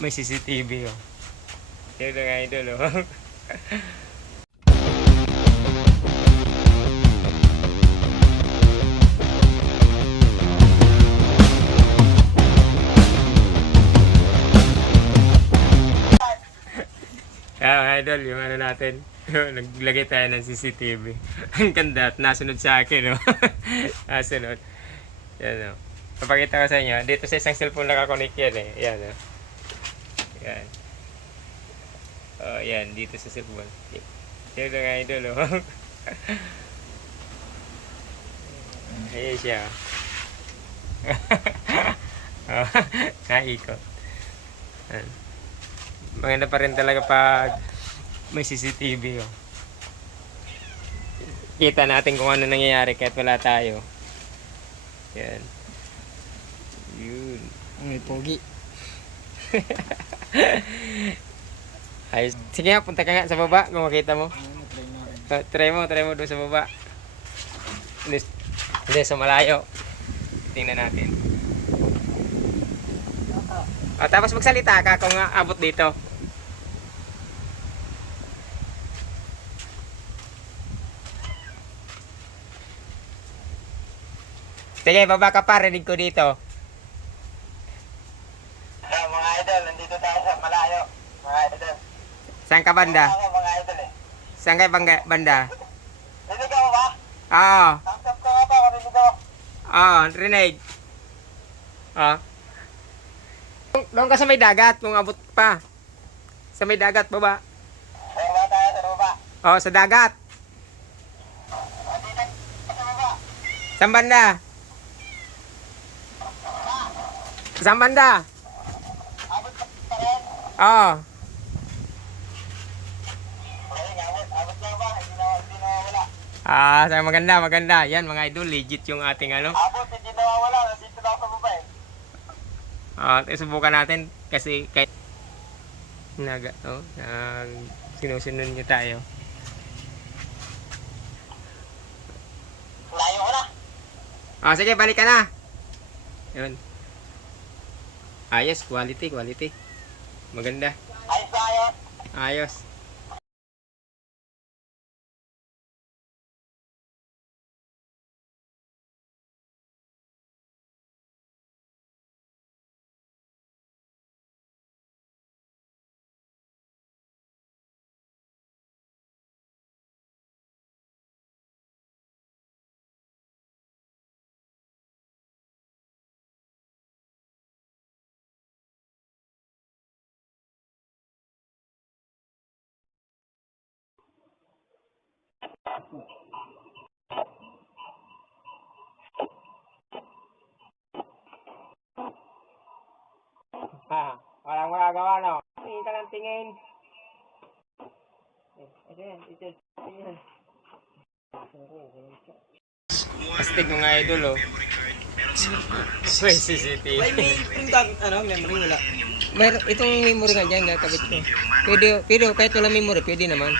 may CCTV oh. Yun mga idol oh. Ah, idol, yung ano natin, naglagay tayo ng CCTV. Ang ganda at nasunod sa akin, no? nasunod. Yan, no? Papakita ko sa inyo. Dito sa isang cellphone nakakonect yan, eh. Yan, no? Yan. Oh, yan. Dito sa cellphone. Yan mga idol, oh. Ayan siya. oh, naikot. Maganda pa rin talaga pag may CCTV. Oh. Kita natin kung ano nangyayari kahit wala tayo. Yan. Yun. Ay, pogi. Ayos. Sige nga, punta ka nga sa baba kung makita mo. Try mo, try mo doon sa baba. Hindi, sa malayo. Tingnan natin. Ah, tapos magsalita ka kung abot dito. Sige, baba ka pa, rinig ko dito. Ah, mga nandito tayo sa malayo. Mga idol. Saan ka banda? Ako, mga idol eh. Saan ka banga- banda? Rinig ako ba? Oo, Thumbs up ko nga ba? Rinig ako. oo, rinig. Ah. Doon ka sa may dagat, kung abot pa. Sa may dagat, baba. Sa baba tayo, sa baba. Oo, sa dagat. Dito, sa baba. Saan banda? Saan banda? Abot pa pa rin. Oo. Ayun, abot. Abot na ba? Hindi na, hindi na wala. Ah, sa maganda, maganda. Yan, mga idol, legit yung ating ano. Abot, hindi na wala. Nandito na ako sa baba eh. Ah, subukan natin kasi kahit naga, oh, nag sinusunod niyo tayo. Layo ko na. Ah, sige, balik ka na. Yun. Ayos, quality, quality. Maganda. Ayos ba ayos? Ayos. Ha, walang magagawa, no? Tingin ka ng tingin. Ito yan, ito, yan. Astig mga idol, oh. May CCTV. May may gag, ano, memory wala. Meron, itong memory nga dyan, kakabit ko. Pwede, pero kahit wala memory, pwede naman.